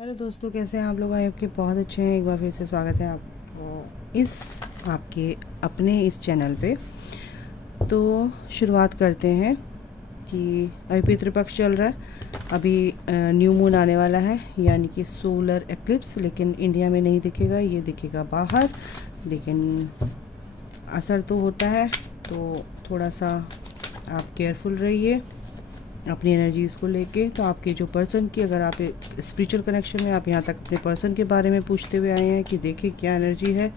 Hello दोस्तों, कैसे हैं आप लोग? आई आपके बहुत अच्छे हैं। एक बार फिर से स्वागत है आपको इस आपके अपने इस चैनल पे। तो शुरुआत करते हैं कि अभी पितृपक्ष चल रहा है। अभी न्यू मून आने वाला है, यानी कि सोलर एक्लिप्स। लेकिन इंडिया में नहीं दिखेगा, ये दिखेगा बाहर, लेकिन असर तो होता है। तो थोड़ा सा आप केयरफुल रहिए अपनी एनर्जीज़ को लेके। तो आपके जो पर्सन की, अगर आप स्पिरिचुअल कनेक्शन में आप यहाँ तक अपने पर्सन के बारे में पूछते हुए आए हैं कि देखिए क्या एनर्जी है,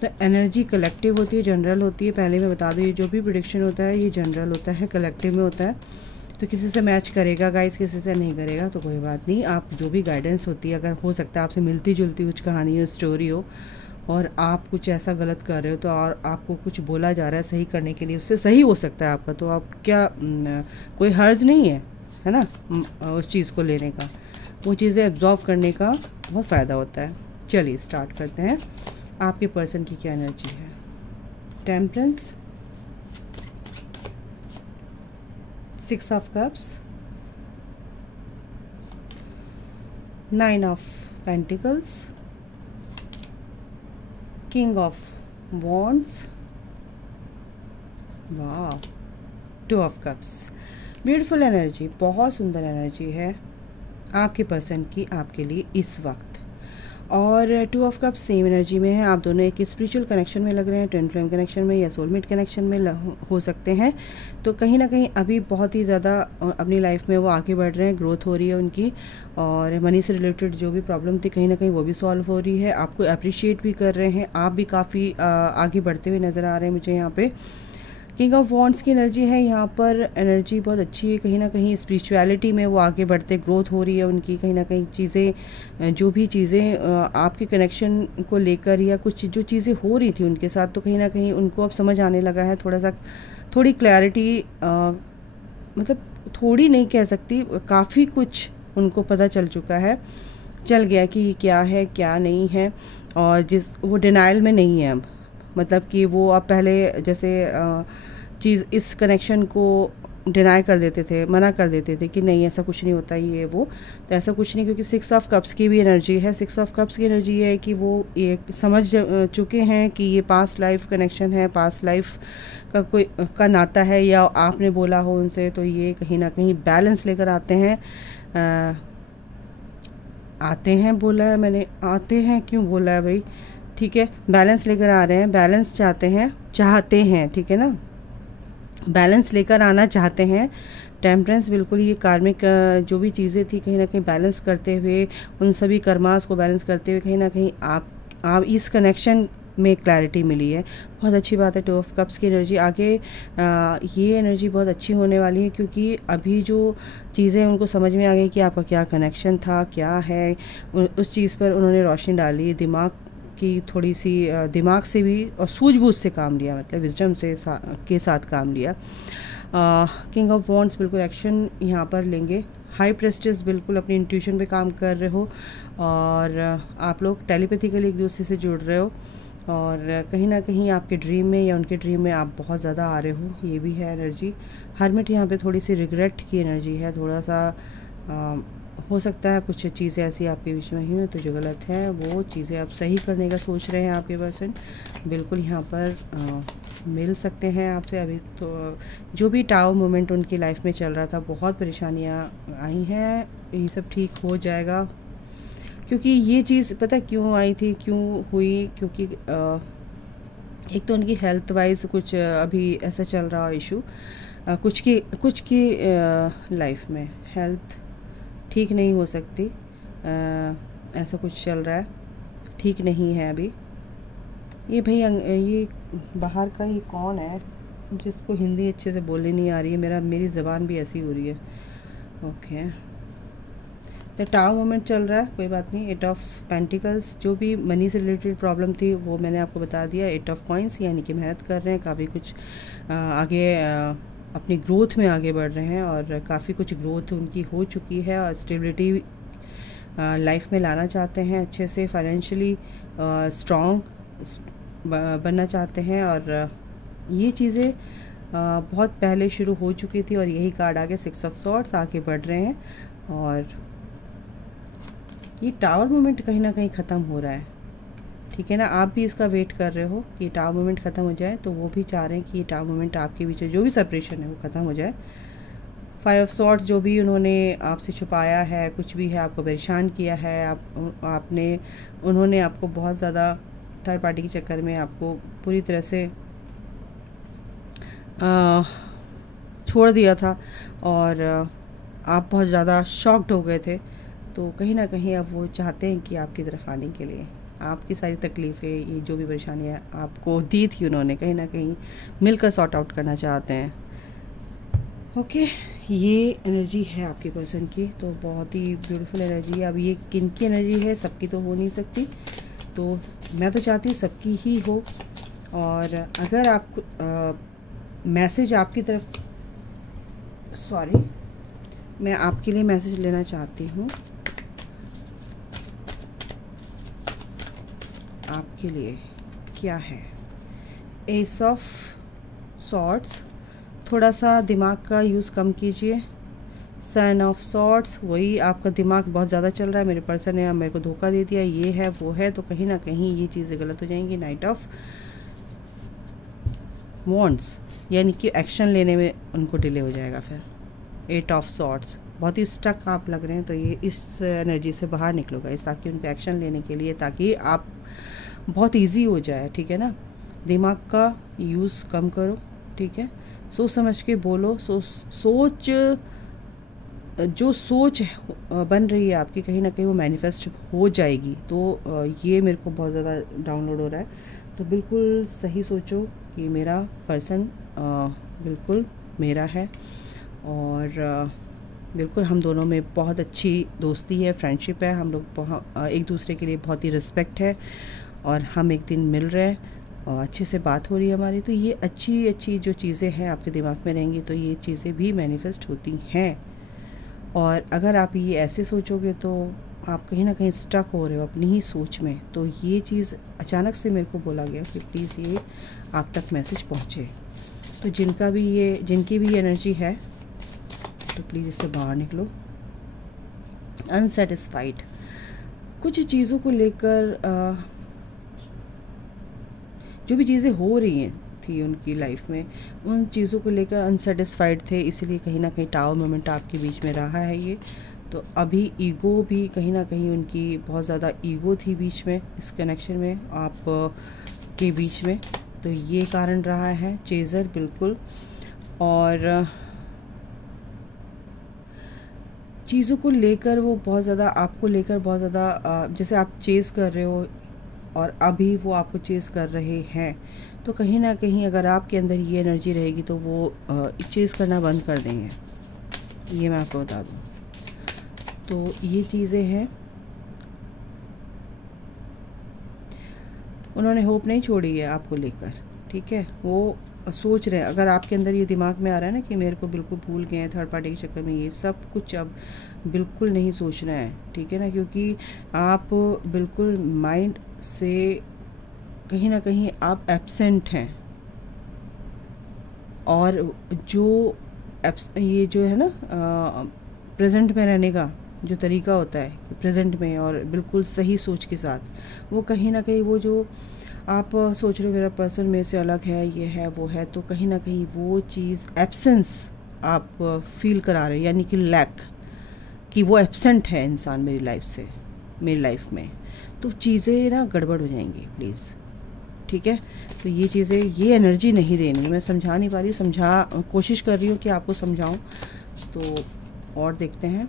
तो एनर्जी कलेक्टिव होती है, जनरल होती है। पहले मैं बता दूँ, ये जो भी प्रेडिक्शन होता है ये जनरल होता है, कलेक्टिव में होता है। तो किसी से मैच करेगा गाइस, किसी से नहीं करेगा तो कोई बात नहीं। आप जो भी गाइडेंस होती है, अगर हो सकता है आपसे मिलती जुलती कुछ कहानी हो, स्टोरी हो, और आप कुछ ऐसा गलत कर रहे हो तो और आपको कुछ बोला जा रहा है सही करने के लिए, उससे सही हो सकता है आपका, तो आप क्या कोई हर्ज नहीं है ना उस चीज़ को लेने का, वो चीज़ें एब्जॉर्व करने का बहुत फ़ायदा होता है। चलिए स्टार्ट करते हैं। आपके पर्सन की क्या एनर्जी है? Temperance, 6 of cups, 9 of pentacles, king of wands, वाह, 2 ऑफ कप्स। ब्यूटीफुल एनर्जी, बहुत सुंदर एनर्जी है आपके पर्सन की आपके लिए इस वक्त। और 2 ऑफ कप्स सेम एनर्जी में है। आप दोनों एक स्पिरिचुअल कनेक्शन में लग रहे हैं, ट्विन फ्लेम कनेक्शन में या सोलमेट कनेक्शन में हो सकते हैं। तो कहीं ना कहीं अभी बहुत ही ज़्यादा अपनी लाइफ में वो आगे बढ़ रहे हैं, ग्रोथ हो रही है उनकी, और मनी से रिलेटेड जो भी प्रॉब्लम थी कहीं ना कहीं वो भी सॉल्व हो रही है। आपको अप्रिशिएट भी कर रहे हैं, आप भी काफ़ी आगे बढ़ते हुए नज़र आ रहे हैं मुझे यहाँ पे। किंग ऑफ वॉन्ड्स की एनर्जी है यहाँ पर, एनर्जी बहुत अच्छी है। कहीं ना कहीं स्पिरिचुअलिटी में वो आगे बढ़ते, ग्रोथ हो रही है उनकी। कहीं ना कहीं चीज़ें, जो भी चीज़ें आपके कनेक्शन को लेकर या कुछ जो चीज़ें हो रही थी उनके साथ, तो कहीं ना कहीं उनको अब समझ आने लगा है। थोड़ी क्लैरिटी, मतलब थोड़ी नहीं कह सकती, काफ़ी कुछ उनको पता चल गया कि क्या है क्या नहीं है। और वो डिनाइल में नहीं है अब, मतलब कि वो अब पहले जैसे चीज़ इस कनेक्शन को डिनाई कर देते थे, मना कर देते थे कि नहीं ऐसा कुछ नहीं होता ये वो। तो ऐसा कुछ नहीं, क्योंकि 6 ऑफ कप्स की भी एनर्जी है। 6 ऑफ कप्स की एनर्जी है कि वो ये समझ चुके हैं कि ये पास्ट लाइफ कनेक्शन है, पास्ट लाइफ का नाता है, या आपने बोला हो उनसे, तो ये कहीं ना कहीं बैलेंस लेकर आते हैं। बोला है मैंने, आते हैं क्यों बोला है भाई, ठीक है, बैलेंस लेकर आ रहे हैं, बैलेंस चाहते हैं, ठीक है ना, बैलेंस लेकर आना चाहते हैं। टेम्परेंस, बिल्कुल ये कार्मिक जो भी चीज़ें थी कहीं ना कहीं बैलेंस करते हुए, उन सभी कर्मास को बैलेंस करते हुए कहीं ना कहीं आप इस कनेक्शन में क्लैरिटी मिली है। बहुत अच्छी बात है। 2 ऑफ कप्स की एनर्जी आगे, ये एनर्जी बहुत अच्छी होने वाली है, क्योंकि अभी जो चीज़ें उनको समझ में आ गई कि आपका क्या कनेक्शन था, क्या है, उस चीज़ पर उन्होंने रोशनी डाली। दिमाग की थोड़ी सी, दिमाग से भी और सूझबूझ से काम लिया, मतलब विजडम के साथ काम लिया। किंग ऑफ वॉन्ड्स, बिल्कुल एक्शन यहाँ पर लेंगे। हाई प्रेस्टिस, बिल्कुल अपनी इंट्यूशन पे काम कर रहे हो, और आप लोग टेलीपैथिकली एक दूसरे से जुड़ रहे हो, और कहीं ना कहीं आपके ड्रीम में या उनके ड्रीम में आप बहुत ज़्यादा आ रहे हो, ये भी है एनर्जी। हरमिट यहाँ पे थोड़ी सी रिग्रेट की एनर्जी है, थोड़ा सा हो सकता है कुछ चीज़ें ऐसी आपके बीच में ही हो तो जो गलत है वो चीज़ें आप सही करने का सोच रहे हैं आपके पर्सन। बिल्कुल यहाँ पर मिल सकते हैं आपसे। अभी तो जो भी टाओ मोमेंट उनकी लाइफ में चल रहा था, बहुत परेशानियाँ आई हैं, ये सब ठीक हो जाएगा। क्योंकि ये चीज़ पता क्यों आई थी, क्यों हुई, क्योंकि एक तो उनकी हेल्थ वाइज कुछ अभी ऐसा चल रहा इशू, कुछ की लाइफ में हेल्थ ठीक नहीं हो सकती, ऐसा कुछ चल रहा है, ठीक नहीं है अभी। ये भाई ये बाहर का ये कौन है जिसको हिंदी अच्छे से बोलनी नहीं आ रही है? मेरी ज़बान भी ऐसी हो रही है। ओके, तो टावर मोमेंट चल रहा है, कोई बात नहीं। 8 ऑफ पेंटिकल्स, जो भी मनी से रिलेटेड प्रॉब्लम थी वो मैंने आपको बता दिया। 8 ऑफ कॉइंस, यानी कि मेहनत कर रहे हैं, काफ़ी कुछ आगे अपनी ग्रोथ में आगे बढ़ रहे हैं, और काफ़ी कुछ ग्रोथ उनकी हो चुकी है, और स्टेबिलिटी लाइफ में लाना चाहते हैं, अच्छे से फाइनेंशियली स्ट्रॉन्ग बनना चाहते हैं। और ये चीज़ें बहुत पहले शुरू हो चुकी थी, और यही कार्ड आगे 6 ऑफ सॉर्ड्स, आगे बढ़ रहे हैं। और ये टावर मोमेंट कहीं ना कहीं ख़त्म हो रहा है, ठीक है ना। आप भी इसका वेट कर रहे हो कि टावर मोमेंट ख़त्म हो जाए, तो वो भी चाह रहे हैं कि ये टावर मोमेंट आपके बीच में जो भी सेपरेशन है वो ख़त्म हो जाए। 5 ऑफ सॉर्ड्स, जो भी उन्होंने आपसे छुपाया है, कुछ भी है, आपको परेशान किया है, उन्होंने आपको बहुत ज़्यादा थर्ड पार्टी के चक्कर में आपको पूरी तरह से छोड़ दिया था और आप बहुत ज़्यादा शॉक्ड हो गए थे, तो कहीं ना कहीं अब वो चाहते हैं कि आपकी तरफ आने के लिए, आपकी सारी तकलीफ़ें, ये जो भी परेशानियाँ आपको दी थी उन्होंने, कहीं ना कहीं मिलकर सॉर्ट आउट करना चाहते हैं। ओके, ये एनर्जी है आपके पर्सन की, तो बहुत ही ब्यूटीफुल एनर्जी है। अब ये किन की एनर्जी है, सबकी तो हो नहीं सकती, तो मैं तो चाहती हूँ सबकी ही हो। और अगर आप मैसेज आपकी तरफ, सॉरी, मैं आपके लिए मैसेज लेना चाहती हूँ, आपके लिए क्या है। एस ऑफ सॉर्ड्स, थोड़ा सा दिमाग का यूज़ कम कीजिए। सन ऑफ सॉर्ड्स, वही आपका दिमाग बहुत ज़्यादा चल रहा है, मेरे पर्सन ने मेरे को धोखा दे दिया, ये है वो है, तो कहीं ना कहीं ये चीज़ें गलत हो जाएंगी। नाइट ऑफ वॉन्ड्स, यानी कि एक्शन लेने में उनको डिले हो जाएगा। फिर 8 ऑफ सॉर्ड्स, बहुत ही स्टक आप लग रहे हैं, तो ये इस एनर्जी से बाहर निकलोगा इस, ताकि उनको एक्शन लेने के लिए, ताकि आप बहुत इजी हो जाए, ठीक है ना। दिमाग का यूज़ कम करो, ठीक है, सोच समझ के बोलो। सोच जो सोच बन रही है आपकी, कहीं ना कहीं वो मैनिफेस्ट हो जाएगी। तो ये मेरे को बहुत ज़्यादा डाउनलोड हो रहा है, तो बिल्कुल सही सोचो कि मेरा पर्सन बिल्कुल मेरा है, और बिल्कुल हम दोनों में बहुत अच्छी दोस्ती है, फ्रेंडशिप है, हम लोग एक दूसरे के लिए बहुत ही रिस्पेक्ट है, और हम एक दिन मिल रहे हैं और अच्छे से बात हो रही है हमारी। तो ये अच्छी अच्छी जो चीज़ें हैं आपके दिमाग में रहेंगी, तो ये चीज़ें भी मैनिफेस्ट होती हैं। और अगर आप ये ऐसे सोचोगे तो आप कहीं ना कहीं स्टक हो रहे हो अपनी ही सोच में। तो ये चीज़ अचानक से मेरे को बोला गया कि प्लीज़ ये आप तक मैसेज पहुँचे। तो जिनकी भी एनर्जी है, तो प्लीज़ इससे बाहर निकलो। अनसेटिस्फाइड, कुछ चीज़ों को लेकर जो भी चीज़ें हो रही हैं थी उनकी लाइफ में, उन चीज़ों को लेकर अनसेटिस्फाइड थे, इसलिए कहीं ना कहीं टावर मोमेंट आपके बीच में रहा है ये। तो अभी ईगो भी कहीं ना कहीं उनकी बहुत ज़्यादा ईगो थी बीच में, इस कनेक्शन में आप के बीच में, तो ये कारण रहा है। चेज़र, बिल्कुल, और चीज़ों को लेकर वो बहुत ज़्यादा आपको लेकर बहुत ज़्यादा, जैसे आप चेज़ कर रहे हो और अभी वो आपको चेज़ कर रहे हैं, तो कहीं ना कहीं अगर आपके अंदर ये एनर्जी रहेगी तो वो चेज़ करना बंद कर देंगे, ये मैं आपको बता दूँ। तो ये चीज़ें हैं, उन्होंने होप नहीं छोड़ी है आपको लेकर, ठीक है। वो सोच रहे हैं, अगर आपके अंदर ये दिमाग में आ रहा है ना कि मेरे को बिल्कुल भूल गए हैं थर्ड पार्टी के चक्कर में, ये सब कुछ अब बिल्कुल नहीं सोचना है, ठीक है ना, क्योंकि आप बिल्कुल माइंड से कहीं ना कहीं आप एब्सेंट हैं। और ये जो है ना प्रेजेंट में रहने का जो तरीका होता है कि प्रेजेंट में और बिल्कुल सही सोच के साथ, वो कहीं ना कहीं वो जो आप सोच रहे हो मेरा पर्सन मेरे से अलग है, ये है वो है, तो कहीं ना कहीं वो चीज़ एब्सेंस आप फील करा रहे हो, यानी कि लैक, कि वो एब्सेंट है इंसान मेरी लाइफ से, मेरी लाइफ में, तो चीज़ें ना गड़बड़ हो जाएंगी, प्लीज़, ठीक है। तो ये चीज़ें, ये एनर्जी नहीं देनी, मैं समझा नहीं पा रही हूँ, कोशिश कर रही हूँ कि आपको समझाऊँ, तो और देखते हैं।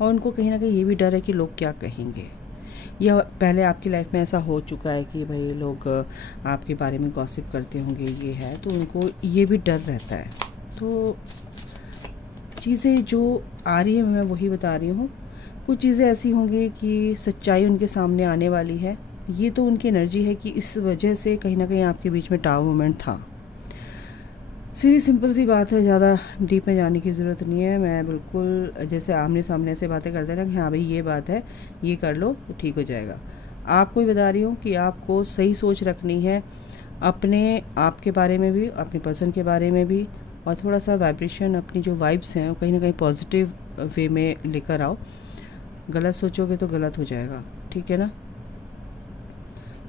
और उनको कहीं ना कहीं ये भी डर है कि लोग क्या कहेंगे। यह पहले आपकी लाइफ में ऐसा हो चुका है कि भाई लोग आपके बारे में गॉसिप करते होंगे, ये है, तो उनको ये भी डर रहता है। तो चीज़ें जो आ रही है मैं वही बता रही हूँ। कुछ चीज़ें ऐसी होंगी कि सच्चाई उनके सामने आने वाली है, ये तो उनकी एनर्जी है कि इस वजह से कहीं ना कहीं आपके बीच में टावर मोमेंट था। सीधी सिंपल सी बात है, ज़्यादा डीप में जाने की ज़रूरत नहीं है। मैं बिल्कुल जैसे आमने सामने से बातें करते हैं ना कि हाँ भाई ये बात है, ये कर लो तो ठीक हो जाएगा। आपको ही बता रही हूँ कि आपको सही सोच रखनी है, अपने आप के बारे में भी, अपने पर्सन के बारे में भी, और थोड़ा सा वाइब्रेशन, अपनी जो वाइब्स हैं वो कहीं ना कहीं पॉजिटिव वे में लेकर आओ। गलत सोचोगे तो गलत हो जाएगा, ठीक है ना।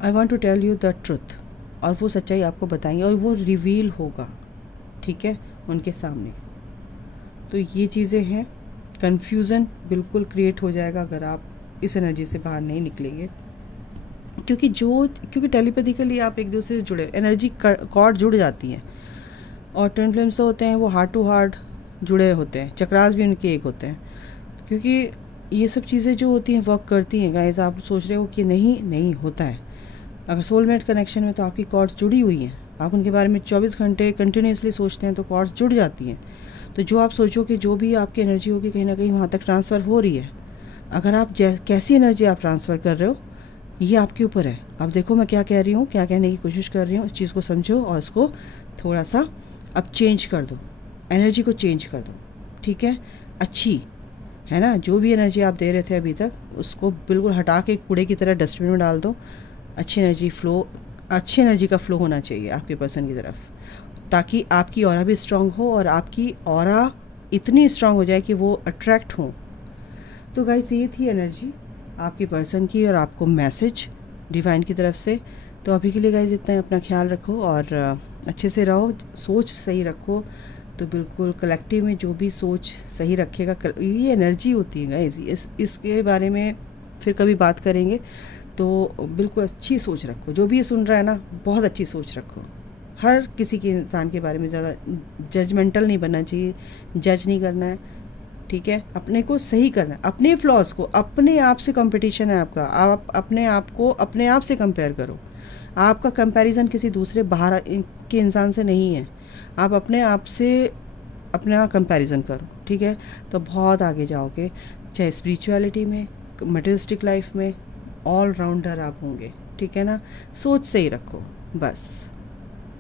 I want to tell you the truth, और वो सच्चाई आपको बताएंगे और वो रिवील होगा, ठीक है, उनके सामने। तो ये चीज़ें हैं, कन्फ्यूज़न बिल्कुल क्रिएट हो जाएगा अगर आप इस एनर्जी से बाहर नहीं निकलेंगे, क्योंकि टेलीपैथिकली आप एक दूसरे से जुड़े, एनर्जी कॉर्ड जुड़ जाती हैं, और ट्विन फ्लेम्स तो होते हैं वो हार्ट टू हार्ट जुड़े होते हैं, चक्रास भी उनके एक होते हैं, क्योंकि ये सब चीज़ें जो होती हैं वर्क करती हैं गाइस। आप सोच रहे हो कि नहीं होता है, अगर सोलमेट कनेक्शन में तो आपकी कॉर्ड्स जुड़ी हुई हैं, आप उनके बारे में 24 घंटे कंटिन्यूसली सोचते हैं तो कॉर्ड्स जुड़ जाती हैं। तो जो आप सोचो कि जो भी आपकी एनर्जी होगी कहीं ना कहीं वहाँ तक ट्रांसफ़र हो रही है। अगर आप कैसी एनर्जी आप ट्रांसफ़र कर रहे हो ये आपके ऊपर है। अब देखो मैं क्या कह रही हूँ, क्या कहने की कोशिश कर रही हूँ, इस चीज़ को समझो और इसको थोड़ा सा अब चेंज कर दो, एनर्जी को चेंज कर दो, ठीक है। अच्छी है ना, जो भी एनर्जी आप दे रहे थे अभी तक उसको बिल्कुल हटा के कूड़े की तरह डस्टबिन में डाल दो। अच्छी एनर्जी का फ्लो होना चाहिए आपके पर्सन की तरफ, ताकि आपकी ऑरा भी स्ट्रांग हो और आपकी ऑरा इतनी स्ट्रांग हो जाए कि वो अट्रैक्ट हो। तो गाइस ये थी एनर्जी आपके पर्सन की और आपको मैसेज डिवाइन की तरफ से। तो अभी के लिए गाइस इतना ही, अपना ख्याल रखो और अच्छे से रहो, सोच सही रखो। तो बिल्कुल कलेक्टिव में जो भी सोच सही रखेगा, ये एनर्जी होती है गाइस, इसके बारे में फिर कभी बात करेंगे। तो बिल्कुल अच्छी सोच रखो, जो भी ये सुन रहा है ना बहुत अच्छी सोच रखो। हर किसी के इंसान के बारे में ज़्यादा जजमेंटल नहीं बनना चाहिए, जज नहीं करना है, ठीक है। अपने को सही करना है, अपने फ्लॉज को, अपने आप से कंपटीशन है आपका, आप अपने आप को अपने आप से कंपेयर करो। आपका कंपैरिजन किसी दूसरे बाहर के इंसान से नहीं है, आप अपने आप से अपना कंपैरिजन करो, ठीक है। तो बहुत आगे जाओगे, चाहे स्पिरिचुअलिटी में, मटेरियलिस्टिक लाइफ में, ऑल राउंडर आप होंगे, ठीक है ना। सोच सही रखो बस,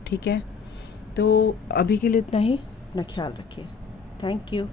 ठीक है। तो अभी के लिए इतना ही, अपना ख्याल रखिए। Thank you.